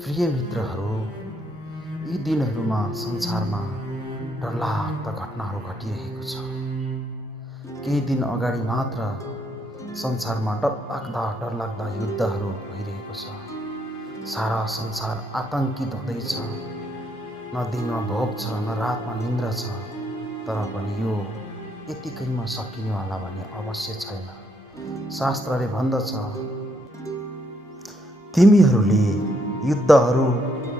प्रिय मित्रहरू, यी दिनहरूमा संसारमा डरलाग्दा घटनाहरू घटिरहेको छ। केही दिन अगाडि मात्र संसारमा डरलाग्दा युद्धहरू भइरहेको छ। सारा संसार आतंकित हुँदैछ। न दिनमा भोक छ, न रातमा निन्द्रा छ। तर पनि यो यतिकैमा सकिनेवाला भन्ने अवश्य छैन। शास्त्रले भन्दछ, तिमीहरूले युद्धहरू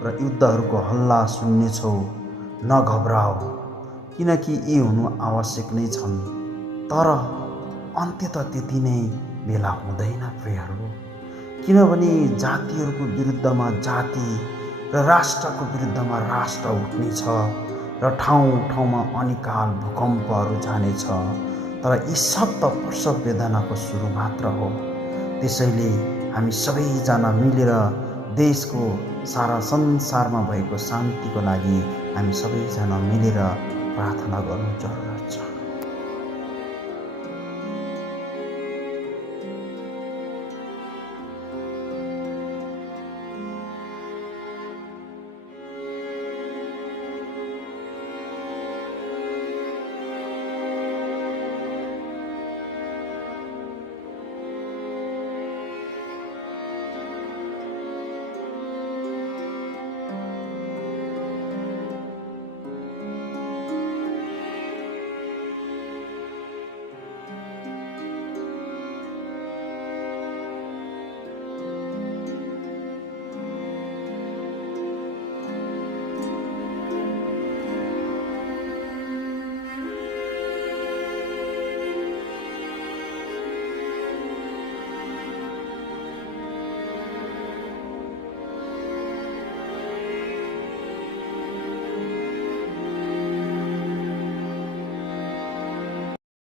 र युद्धहरूको हल्ला सुन्नेछौ, नघबराओ, किनकि यी हुनु आवश्यक नै छन्। तर अन्त्य त त्यति नै बेला हुँदैन प्रियहरू, किनभने जातिहरूको विरुद्धमा जाति र राष्ट्रको विरुद्धमा राष्ट्र उठ्नेछ र ठाउँ ठाउँमा अनिकाल भूकम्पहरू जानेछ। तर यी सब त प्रसव वेदनाको सुरु मात्र हो। त्यसैले हामी सबैजना मिलेर देशको सारा संसारमा भएको शान्तिको लागि हामी सबैजना मिलेर प्रार्थना गर्नु जरुरी